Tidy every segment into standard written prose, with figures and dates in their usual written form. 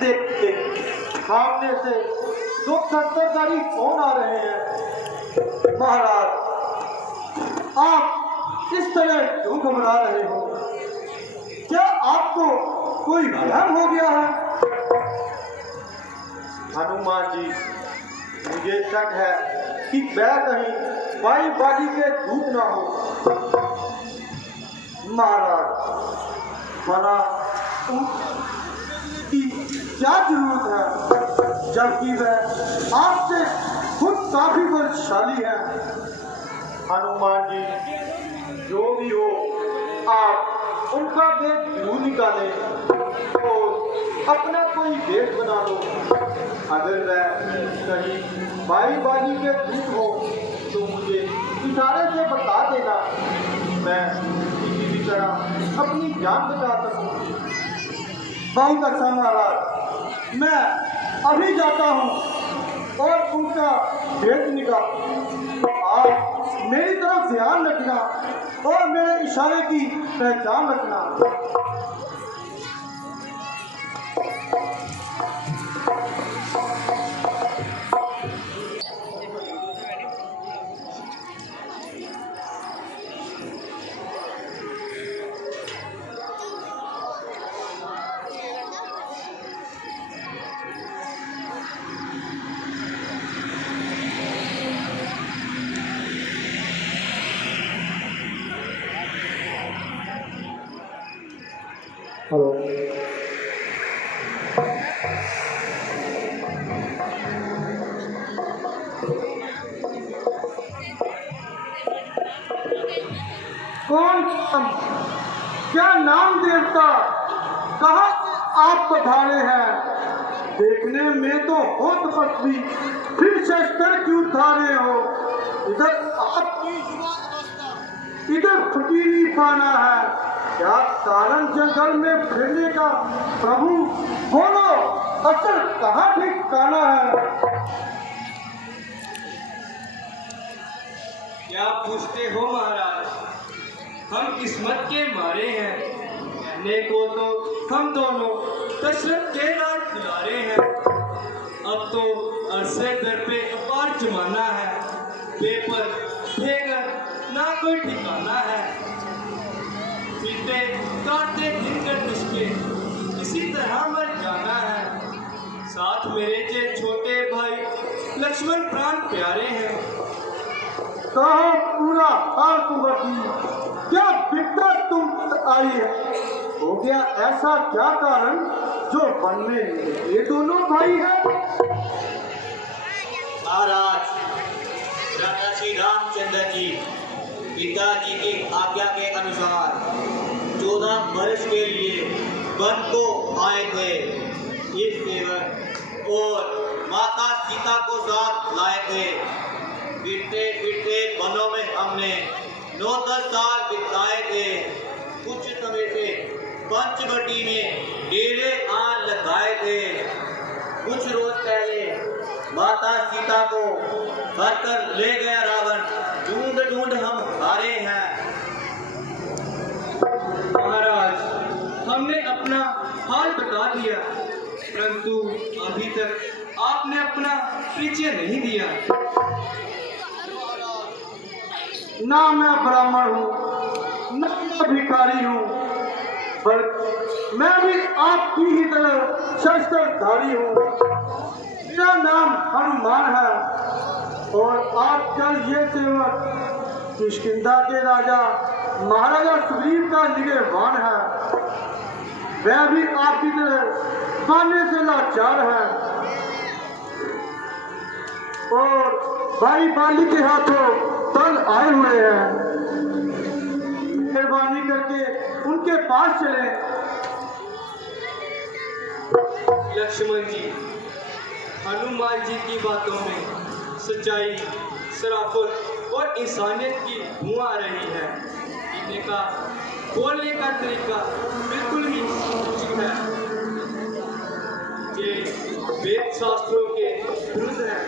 देखते सामने से 270 कौन आ रहे हैं। महाराज, आप इस तरह क्यों घबरा रहे हो? क्या आपको कोई भ्रम हो गया है? हनुमान जी, मुझे शक है कि वह कहीं माई बाली के दूत ना हो। महाराज, भला की क्या जरूरत है, जबकि वह आपसे खुद काफी बलशाली है। हनुमान जी, जो भी हो, आप उनका वेश जरूर निकालें और अपना कोई वेश बना लो। अगर वह कहीं माई बाली के दूत हो तो मुझे इशारे से बता देना, मैं किसी भी तरह अपनी जान बचा सकूं। बहुत अच्छा महाराज, मैं अभी जाता हूँ और उनका भेद निकाल। आप मेरी तरफ ध्यान रखना और मेरे इशारे की पहचान रखना। हेलो, कौन? क्या नाम देवता? कहाँ से आप पधारे हैं? देखने में तो हो तपस्वी, फिर शस्त्र क्यों धारे हो? इधर आपकी इधर फकीरी खाना है। क्या कारण जंगल में फिरने का? प्रभु बोलो, असल कहाँ ठिकाना है? क्या पूछते हो महाराज? हम किस्मत के मारे हैं। कहने को तो हम दोनों दशरथ के राज दुलारे हैं। अब तो अरसे दर पे अपार जमाना है, बेपर बेगर ना कोई ठिकाना है। फिरते काटते दिन कर निष्के, इसी तरह मर जाना है। साथ मेरे जे छोटे भाई लक्ष्मण प्राण प्यारे हैं। कहो पूरा कुंवती, क्या दिक्कत तुम आई है? हो गया ऐसा क्या कारण जो वन में ये दोनों भाई हैं? महाराज, राजा श्री रामचंद्र जी पिताजी की आज्ञा के अनुसार 14 वर्ष के लिए वन को आए थे। इस सेवक और माता सीता को साथ लाए थे। फिरते फिरते वनों में हमने 9-10 साल बिताए थे। कुछ समय से पंचवटी में डेरे आन लगाए थे। कुछ रोज पहले माता सीता को हर कर ले गया रावण। ढूंढ ढूंढ हम हारे हैं। महाराज, हमने अपना हाल बता दिया, परंतु अभी तक आपने अपना परिचय नहीं दिया। ना मैं ब्राह्मण हूँ, ना मैं भिखारी हूँ, बल्कि मैं भी आपकी ही तरह शस्त्रधारी हूँ। मेरा नाम हनुमान है और आजकल ये सेवक किष्किंधा के राजा महाराजा सुग्रीव का निगहबान है। वह भी आपकी तरह पाने से लाचार है और भाई बाली के हाथों तंग आए हुए हैं। मेहरबानी करके उनके पास चले। लक्ष्मण जी, हनुमान जी की बातों में सच्चाई, शराफत और इंसानियत की धुआं आ रही है। इनका बोलने का तरीका बिल्कुल ही उचित है। ये वेद शास्त्रों के विरुद्ध है।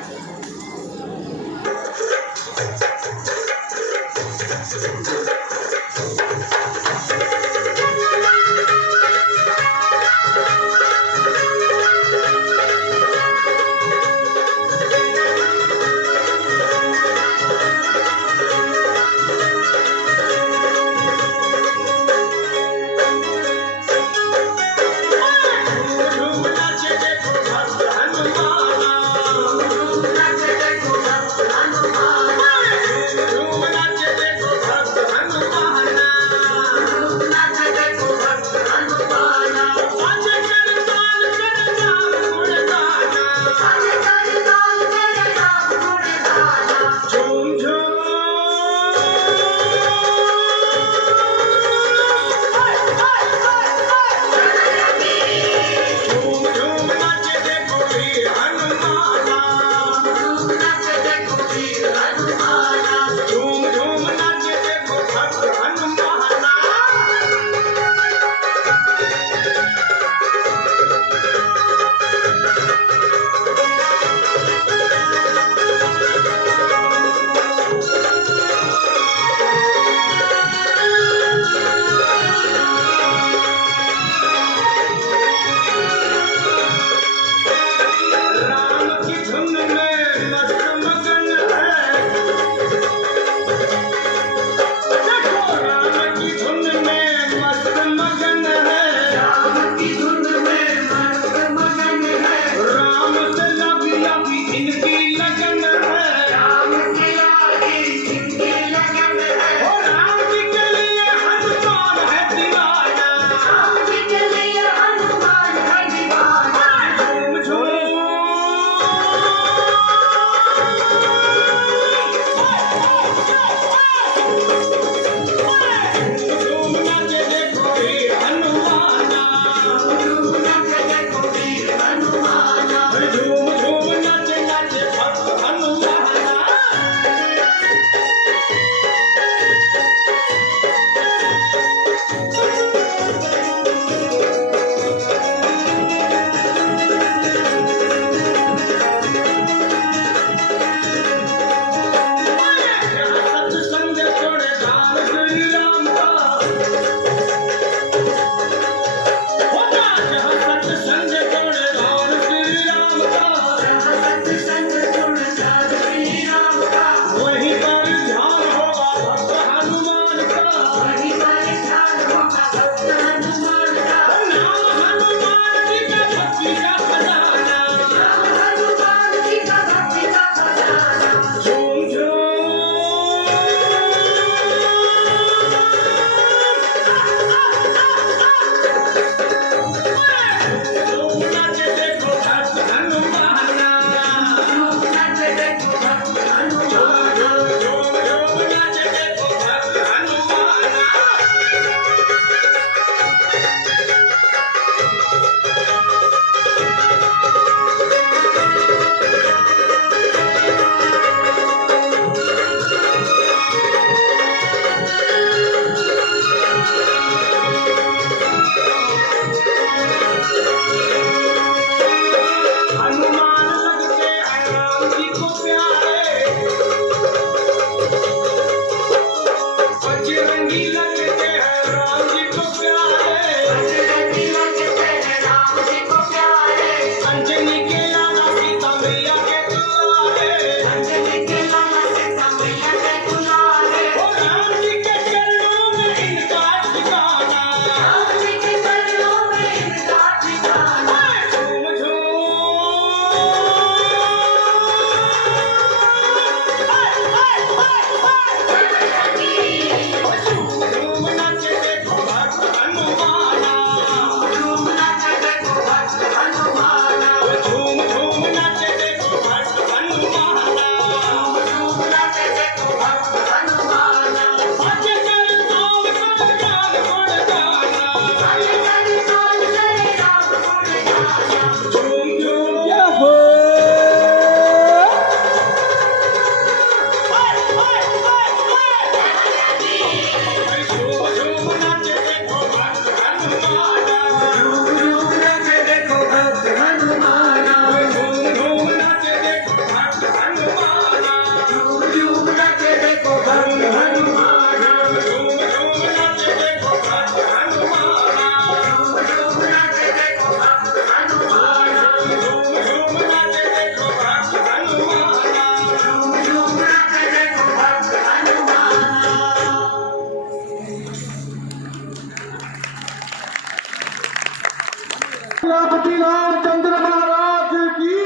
सीतापति रामचंद्र महाराज की।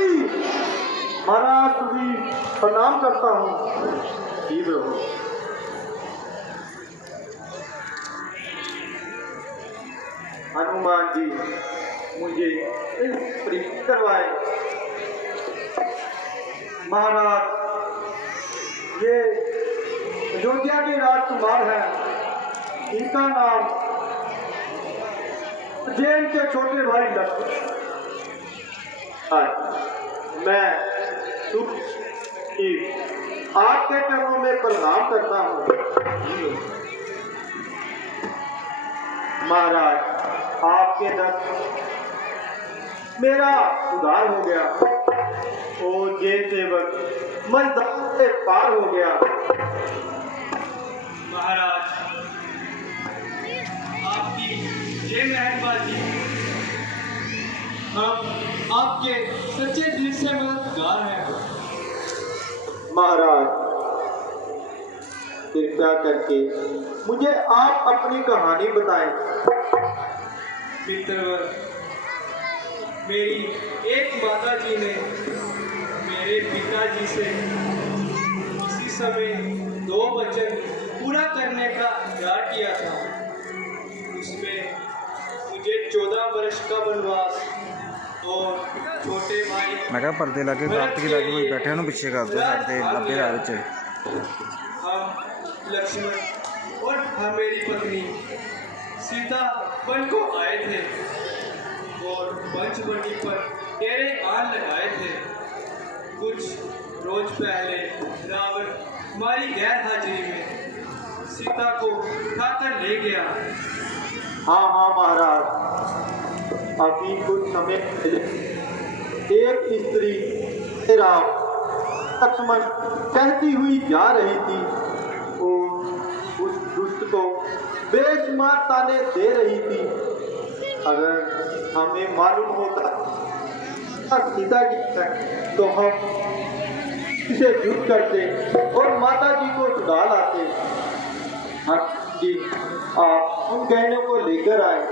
महाराज भी प्रणाम करता हूँ। जी प्रभु। हनुमान जी मुझे परीक्षा करवाए। महाराज ये अयोध्या के राजकुमार हैं, इनका नाम जैन के छोटे भाई लक्ष्मण। मैं आपके चरणों में प्रणाम करता हूँ। महाराज आपके दर मेरा उद्धार हो गया और ये सेवक मजदूर से पार हो गया। महाराज आपकी ये मेहरबानी, हम आपके सच्चे दिल से मददगार हैं। महाराज कृपया करके मुझे आप अपनी कहानी बताएं। मित्रवर, मेरी एक माता जी ने मेरे पिताजी से इसी समय 2 वचन पूरा करने का इकरार किया था। उसमें मुझे 14 वर्ष का वनवास और छोटे भाई मैं कहा पर्दे लाके कार्तिक लाके कोई बैठे हो पीछे कर दो साइड 90 हम लक्ष्मण और मेरी पत्नी सीता वन को आए थे और पंचवटी पर डेरे आन लगाए थे। कुछ रोज पहले रावण हमारी गैर हाजिरी में सीता को उठाकर ले गया। हाँ हाँ महाराज, अभी कुछ समय पहले एक स्त्री राम लक्ष्मण कहती हुई जा रही थी और उस दुष्ट को बेशुमार ताने दे रही थी। अगर हमें मालूम होता सीता जी है तो हम इसे युद्ध करते और माता जी को छुड़ा लाते। हाँ जी, आप उन गहनों को लेकर आए।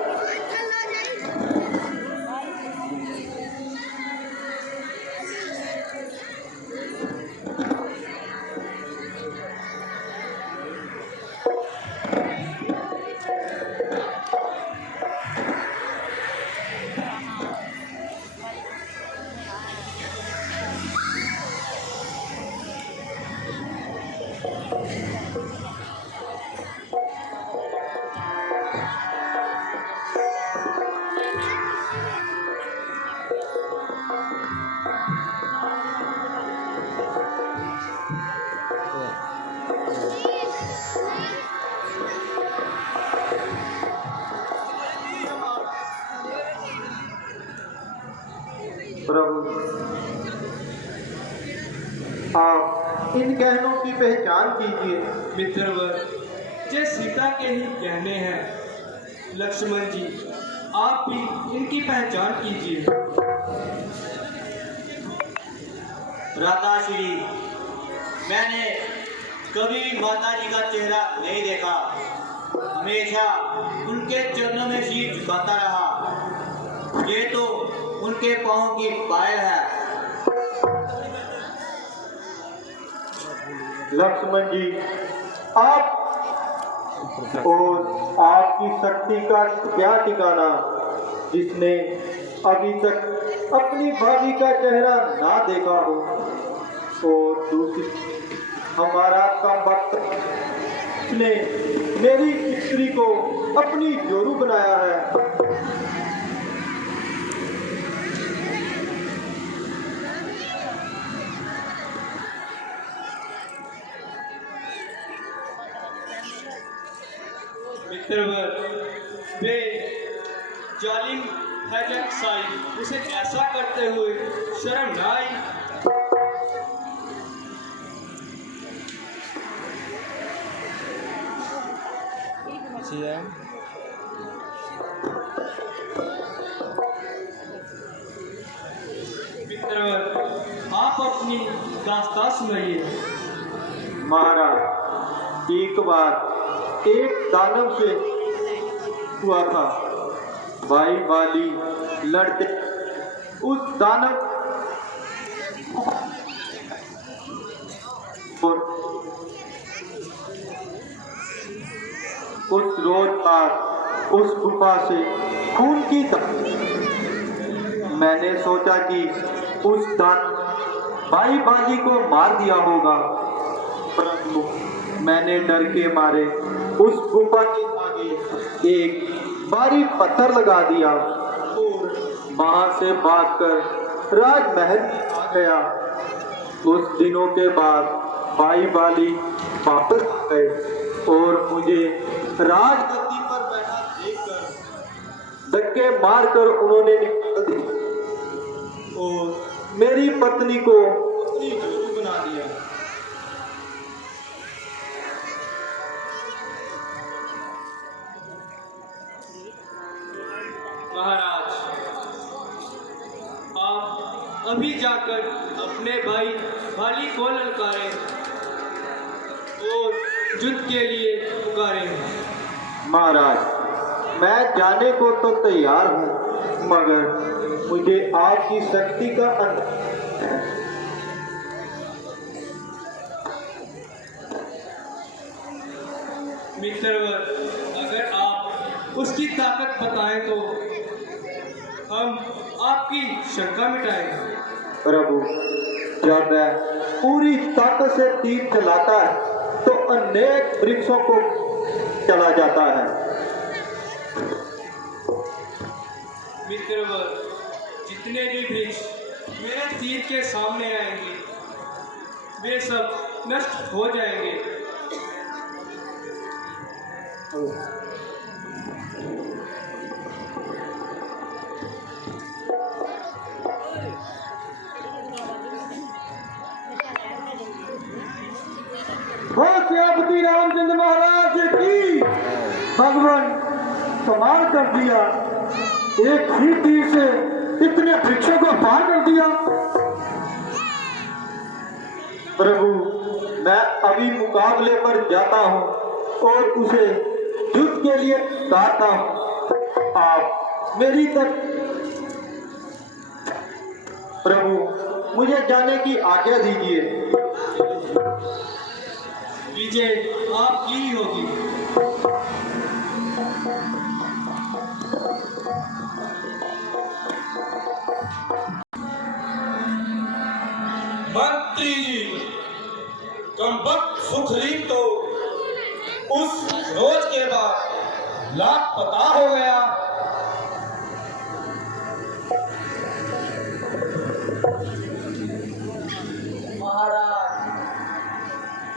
प्रभु, आप इन गहनों की पहचान कीजिए। मित्रवर, ये सीता के ही गहने हैं। लक्ष्मण जी, आप भी इनकी पहचान कीजिए। भ्राताश्री, मैंने कभी भी माता जी का चेहरा नहीं देखा। हमेशा उनके चरणों में शीश झुकाता रहा। ये तो उनके पाँव की पायल है। लक्ष्मण जी, आप और आपकी शक्ति का क्या ठिकाना, जिसने अभी तक अपनी भाभी का चेहरा ना देखा हो। और दूसरी, हमारा कम वक्त ने मेरी स्त्री को अपनी जोरू बनाया है। मित्रवर, वे जालिम हैजत साई उसे ऐसा करते हुए शर्म न आई। मित्रवर, आप अपनी दास्तान सुनाइए। महाराज, एक बार एक दानव से हुआ था। भाई बाली लड़ते उस दानव और उस रोजगार उस गुफा से खून की मैंने सोचा कि उस भाई बाजी को मार दिया होगा, परंतु मैंने डर के मारे उस गुफा के आगे एक भारी पत्थर लगा दिया और वहां से भागकर राजमहल आ गया। उस दिनों के बाद भाई बाली वापस आ गए और मुझे राजगद्दी पर बैठा देखकर धक्के मारकर उन्होंने निकाल दिया और मेरी पत्नी को अपनी जोड़ी बना दिया। महाराज, आप अभी जाकर अपने भाई बाली को ललकारें और युद्ध के लिए पुकारें। महाराज, मैं जाने को तो तैयार हूँ, मगर मुझे आपकी शक्ति का मित्रवर, अगर आप उसकी ताकत बताएं तो हम आपकी शंका मिटाएंगे। प्रभु, जब वह पूरी ताकत से तीर चलाता है तो अनेक वृक्षों को चला जाता है। मित्रवर, जितने भी वृक्ष मेरे तीर के सामने आएंगे वे सब नष्ट हो जाएंगे। श्री रामचंद्र महाराज की भगवान कमाल कर दिया, एक ही तीर से इतने वृक्षों को पार कर दिया। प्रभु, मैं अभी मुकाबले पर जाता हूँ और उसे युद्ध के लिए कहता हूँ। आप मेरी तक प्रभु, मुझे जाने की आज्ञा दीजिए। विजय आपकी ही होगी। मंत्री जी, कमबख्त सुखरीब तो उस रोज के बाद लापता हो गया। महाराज,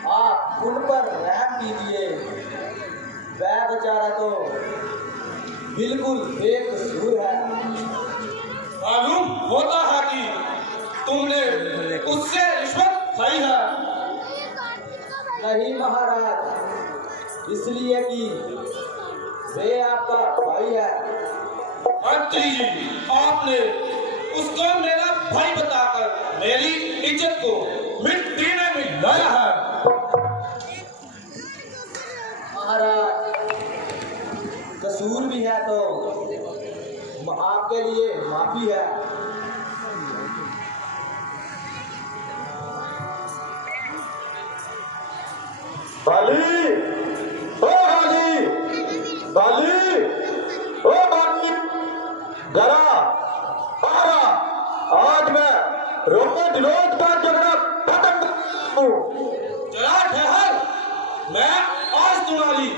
आप उन पर रहम कीजिए, वह बेचारा तो बिल्कुल बेकसूर है। मालूम होता है कि तुमने उससे रिश्वत खाई है। नहीं महाराज, इसलिए कि वे आपका भाई है। मंत्री जी, आपने उसको मेरा भाई बताकर मेरी इज्जत को मिट्टी में मिलाया है। महाराज, कसूर भी है तो आपके लिए माफी है। बाली, ओ बाली, बाली, ओ बाली, जरा आरा, आज मैं रोज रोज का झगड़ा खत्म करूं। जरा ठहर, मैं आज तुम्हारी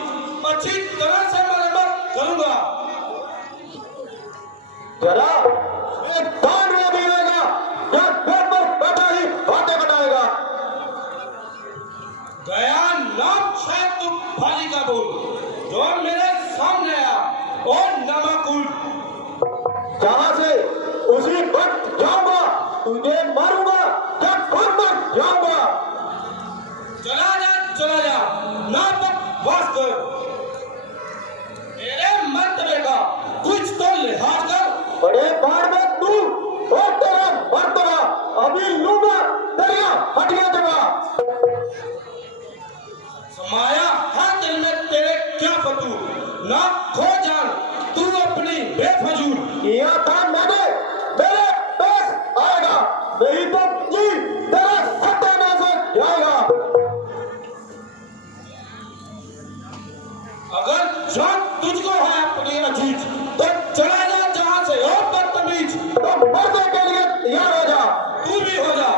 अच्छी तरह से मरम्मत करूंगा। जरा मैं दान में भी आएगा या घर पर बैठा ही बातें बताएगा। गया नाम शायद तुम भाली का बोल, जो मेरे सामने आया और नमाकुल। जहां से उसी वक्त जाऊंगा, तुझे मारूंगा या खुद मर जाऊंगा। चला जा, ना बकवास कर। मेरे मर्तबे का कुछ तो लिहाज कर। बड़े बार में तू और तेरा मर्तबा अभी लूंगा तेरा हटिया जगह। समाया हर दिल में तेरे क्या फतूर, ना खो जान तू अपनी बेफजूल। किया था मैं मरने के लिए तैयार हो जा। तू भी हो जा।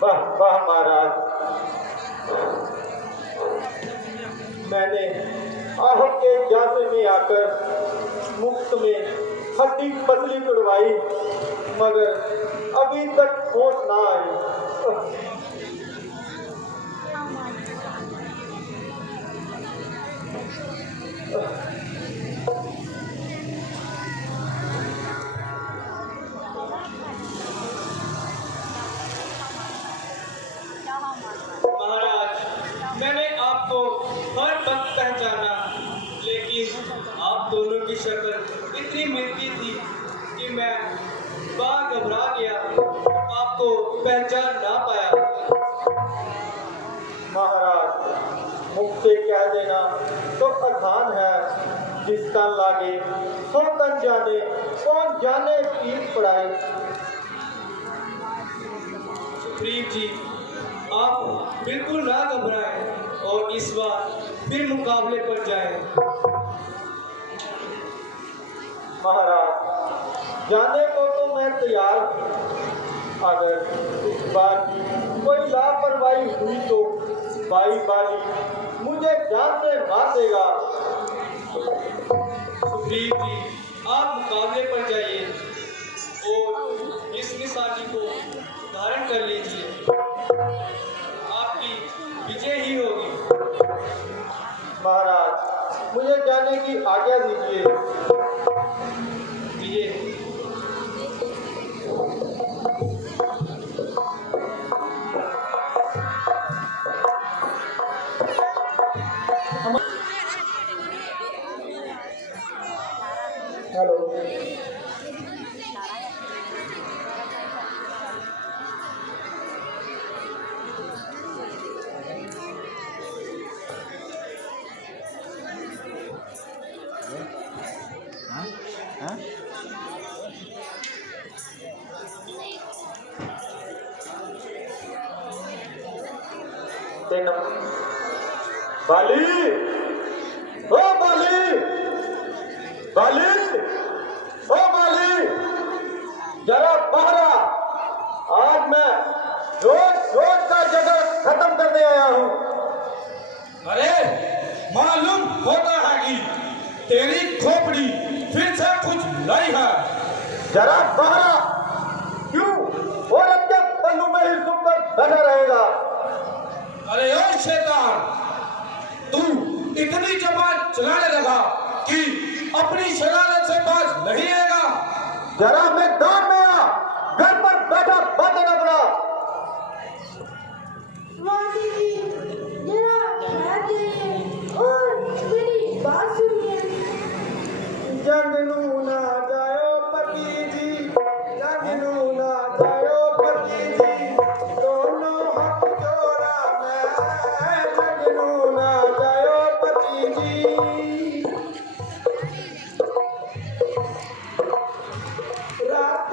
वाह वाह महाराज, मैंने आह के जाते में आकर मुफ्त में हड्डी पतली तुड़वाई, मगर अभी तक होश ना आई। महाराज, मैंने आपको हर वक्त पहचाना, लेकिन आप दोनों की शक्ल इतनी मिलती थी कि मैं बाहर घबरा गया, आपको पहचान ना पाया। महाराज, मुख से कह देना तो आसान है, जिस तन लागे सो तन जाने, कौन जाने पीठ पड़ाए। सुप्रीम जी, आप बिल्कुल ना घबराएं और इस बार फिर मुकाबले पर जाएं। महाराज, जाने को तो मैं तैयार हूं, अगर इस बार की कोई लापरवाही हुई तो भाई बाली मुझे जान से मार देगा। सुप्रीम जी, आप मुकाबले पर जाइए और इस निशानी को धारण कर लीजिए, आपकी विजय ही होगी। महाराज, मुझे जाने की आज्ञा दीजिए। विजय। हेलो, बाली, ओ बाली, बाली, ओ बाली, जरा बाहर आ। आज मैं रोज रोज का जगह खत्म करने आया हूँ। अरे मालूम होता है कि तेरी खोपड़ी फिर से कुछ लाई है। जरा बाहर आ। क्यों औरत के पल्लू में ही सुन कर बैठा रहेगा? अरे ओ शैतान, तू इतनी जबान चलाने लगा कि अपनी शरारत से बाज नहीं आएगा। जरा मैदान में आ, घर पर बैठा बातें न बना। स्वामी जी, जरा ठहर जाइए और मेरी बात सुनिए। जंगलू ना जायो पति जी, जंगलू ना जायो पति जी, दोनों हाथ जोड़ा मैं, जंगलू ना जायो पति जी।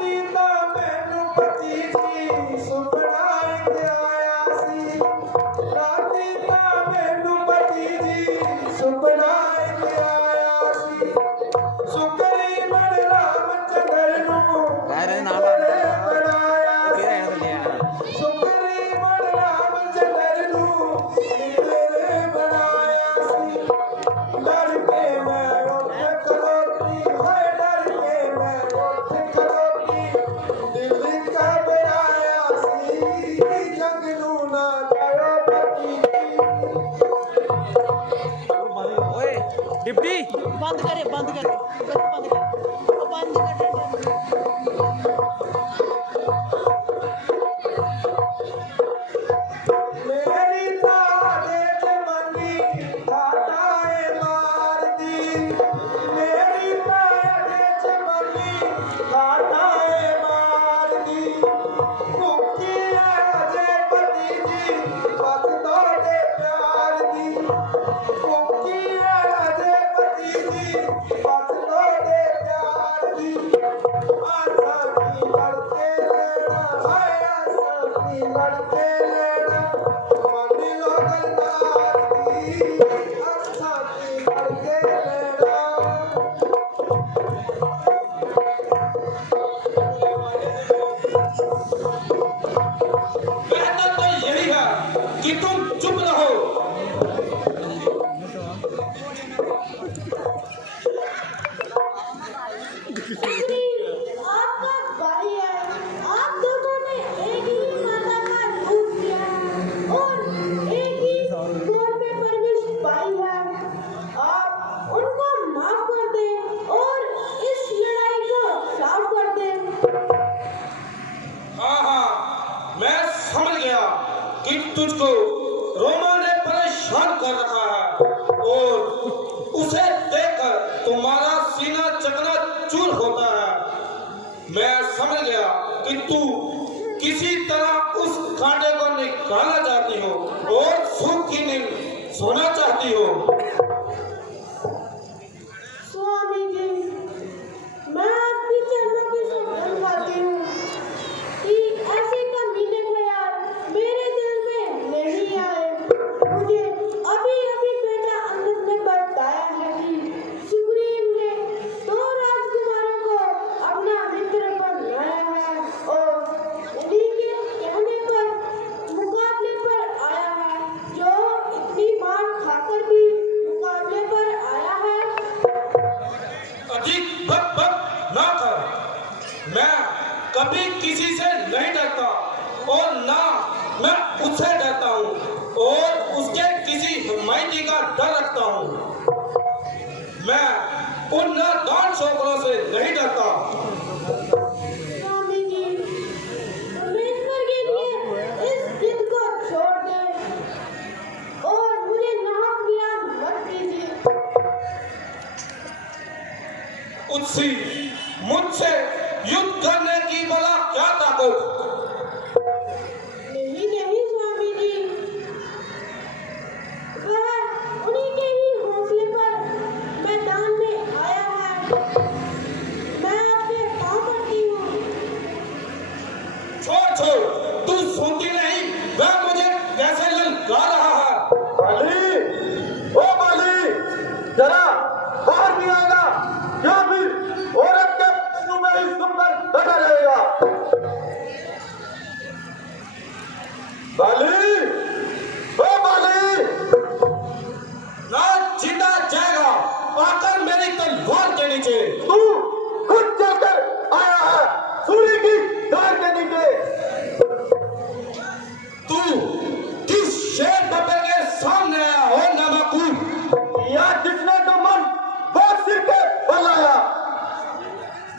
राती ता मैनू पति जी सुपना इंज आया सी राती ता मैनू पति जी सुपना इंज आया सी सुकरी मन रामचंद्र नू गायरे नाल बनाया फिर आया तो लिया सुकरी मन रामचंद्र नू तेरे बनाया सी डर के मैं उठ खलोती है डर के मैं उठ खलोती दिल का बनाया सी जग नू ना जायो पति ओए डिप्टी बंद करे बंद करे बंद कर वो बंद कर मेरी तारे जवानी घाटाए मार दी मेरी तारे जवानी घाटाए मार दी भुखी आजे पति जी बस दो दे प्यार दी भुखी आजे पति जी बस दो दे प्यार दी आशा की लड़के लेना हाय आशा की लड़के लेना मनी लोगल मार दी आशा की लड़के लेना बेहतर तो यही है कि तुम चुप रहो आपका भाई है आप दोनों ने एक ही माता का दूध दिया है और एक ही गोद में परवरिश पाई है आप उनको माफ कर दें और इस लड़ाई को साफ कर दें हाँ मैं समझ गया कि तुझको रोमा ने परेशान कर रखा है और उसे देखकर तुम्हारा सीना चकना चूर होता है मैं समझ गया कि तू किसी तरह उस कांटे को निकालना चाहती हो और सुख की नींद सोना चाहती हो स्वामी जी मैं आपकी चरणों की शरण खाती हूँ कि ऐसे कमीने ख्याल मेरे दिल में नहीं आए मुझे अभी अभी बेटा अंगद ने बताया है कि सुग्रीव ने 2 राजकुमारों को अपना मित्र बनाया है और उन्हीं के कहने पर मुकाबले पर आया है जो इतनी मार खाकर भी मुकाबले पर आया है अधिक बक बक ना कर मैं कभी किसी से नहीं डरता और ना मैं उससे डरता हूँ और उसके किसी हिमायती का डर रखता हूँ मैं उन नादान छोकरों से नहीं डरता स्वामी जी परमेश्वर के लिए इस जिद को छोड़ दें और मुझे नाहक विराम मत दीजिए उससे मुझसे युद्ध करने की भला क्या ताकत नहीं नहीं स्वामी जी वह उन्हीं के ही हौसले पर मैदान में आया है मैं आपके पाँव पड़ती हूँ छोड़ छोड़ तू सुनती नहीं वह मुझे कैसे ललकार रहा है बाली ओ बाली जरा बाहर नहीं आएगा या फिर औरत के पशु में ही सुनकर बैठा रहेगा बाली ओ बाली ना जिंदा जाएगा आकर मेरी तलवार के नीचे तू खुद चलकर आया है सूर्य की धार के नीचे तू किस शेर बब्बर के सामने आया हो नामाकूल या जिसने तो मन वो सिर के बल आया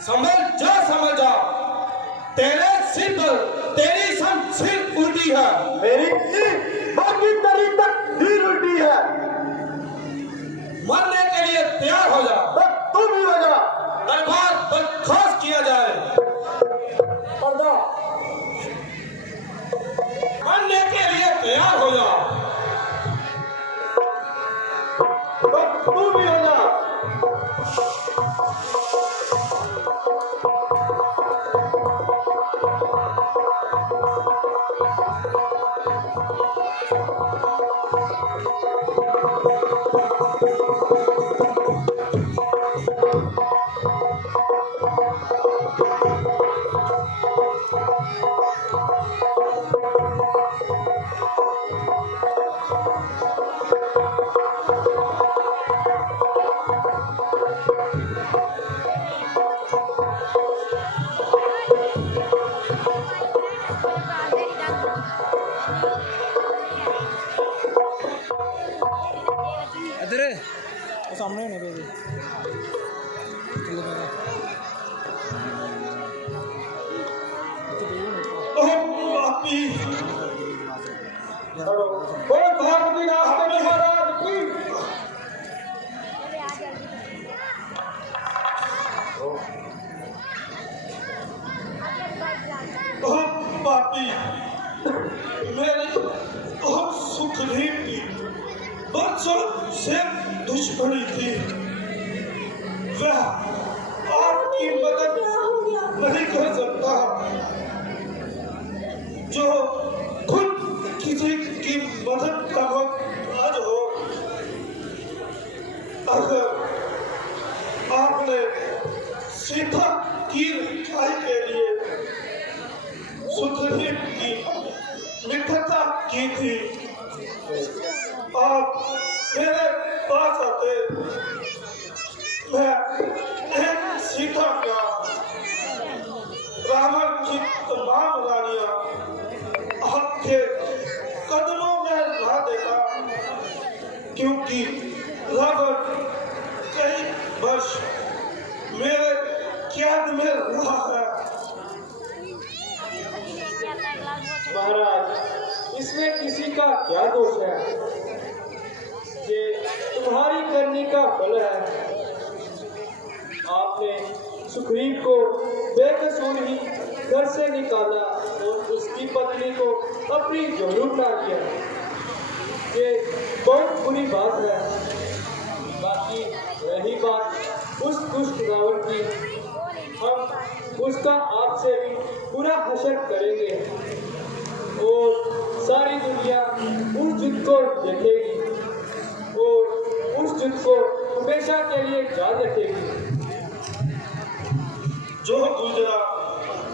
समझ जा तेरे सिर पर तेरी सिर उल्टी है मेरी बाकी तरी तक ढील उल्टी है मरने के लिए तैयार हो जा तो तू भी हो जा दरबार बर्खास्त किया जाए पर्दा मरने के लिए तैयार हो जा तो तू भी हो जा 500 से दुश्मनी थी, वह आपकी मदद नहीं कर सकता। जो खुद किसी की मदद का मोहताज हो, अगर आपने सीधा कील खाई के लिए सुथरी की मित्रता की थी, आप मेरे पास आते, मैं एक सीता का रावण की तमाम रानियां आपके कदमों में ला देता, क्योंकि रावण कई वर्ष मेरे कैद में रहा है। महाराज, इसमें किसी का क्या दोष है? ये तुम्हारी करनी का फल है। आपने सुग्रीव को बेकसूर ही घर से निकाला और उसकी पत्नी को अपनी झोली उठा लिया। ये बहुत बुरी बात है। बाकी रही बात उस दुष्ट रावण की, हम उसका आपसे भी पूरा हशर करेंगे और सारी दुनिया उस युद्ध को देखेगी और उस युद्ध को हमेशा के लिए याद रखेगी। जो गुजरा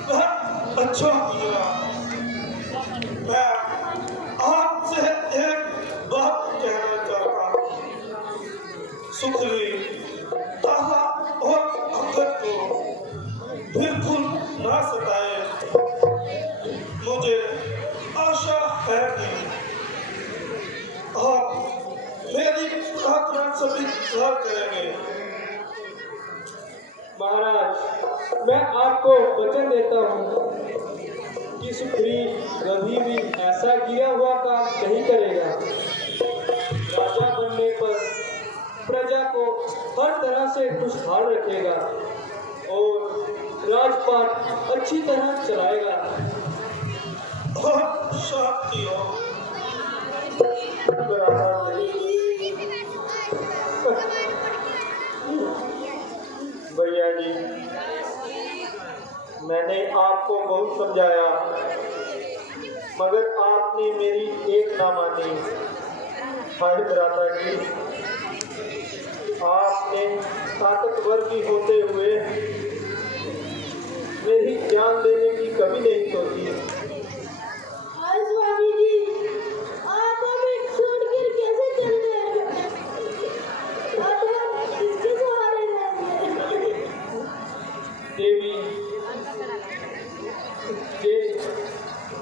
वह अच्छा गुजरा। मैं आपसे एक बात कहना चाहता हूँ, सुग्रीव तारा और अंगद को बिल्कुल ना सताए। मुझे आशा है कि आप मेरी प्रार्थना सभी पूरा करेंगे। महाराज, मैं आपको वचन देता हूँ कि सुग्रीव कभी भी ऐसा गिरा हुआ काम नहीं करेगा। राजा बनने पर प्रजा को हर तरह से खुशहाल रखेगा और राजपाट अच्छी तरह चलाएगा। और शांति हो। भैया जी, मैंने आपको बहुत समझाया, मगर आपने मेरी एक ना मानी। हाय भ्राता जी, आपने ताकतवर की होते हुए मेरी जान देने की कभी नहीं सोची। हाय स्वामी जी, आप हमें छोड़कर कैसे चल गए? अब हम किसके सहारे रहेंगे? देवी, ये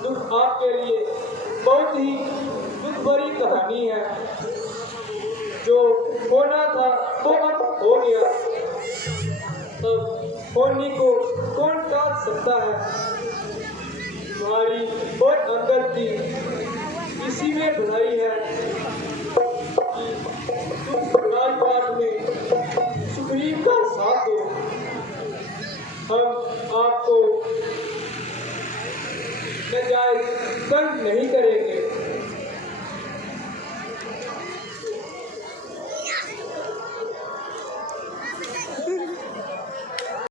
दुख आपके लिए बहुत ही दुख भरी कहानी है। जो होना था तो अब हो गया, अब होने को कौन टाल सकता है? तुम्हारी और अंगद की इसी में भलाई है कि तुम राजपाट में सुग्रीव का साथ दो। हम आपको नाजायज तंग नहीं करेंगे।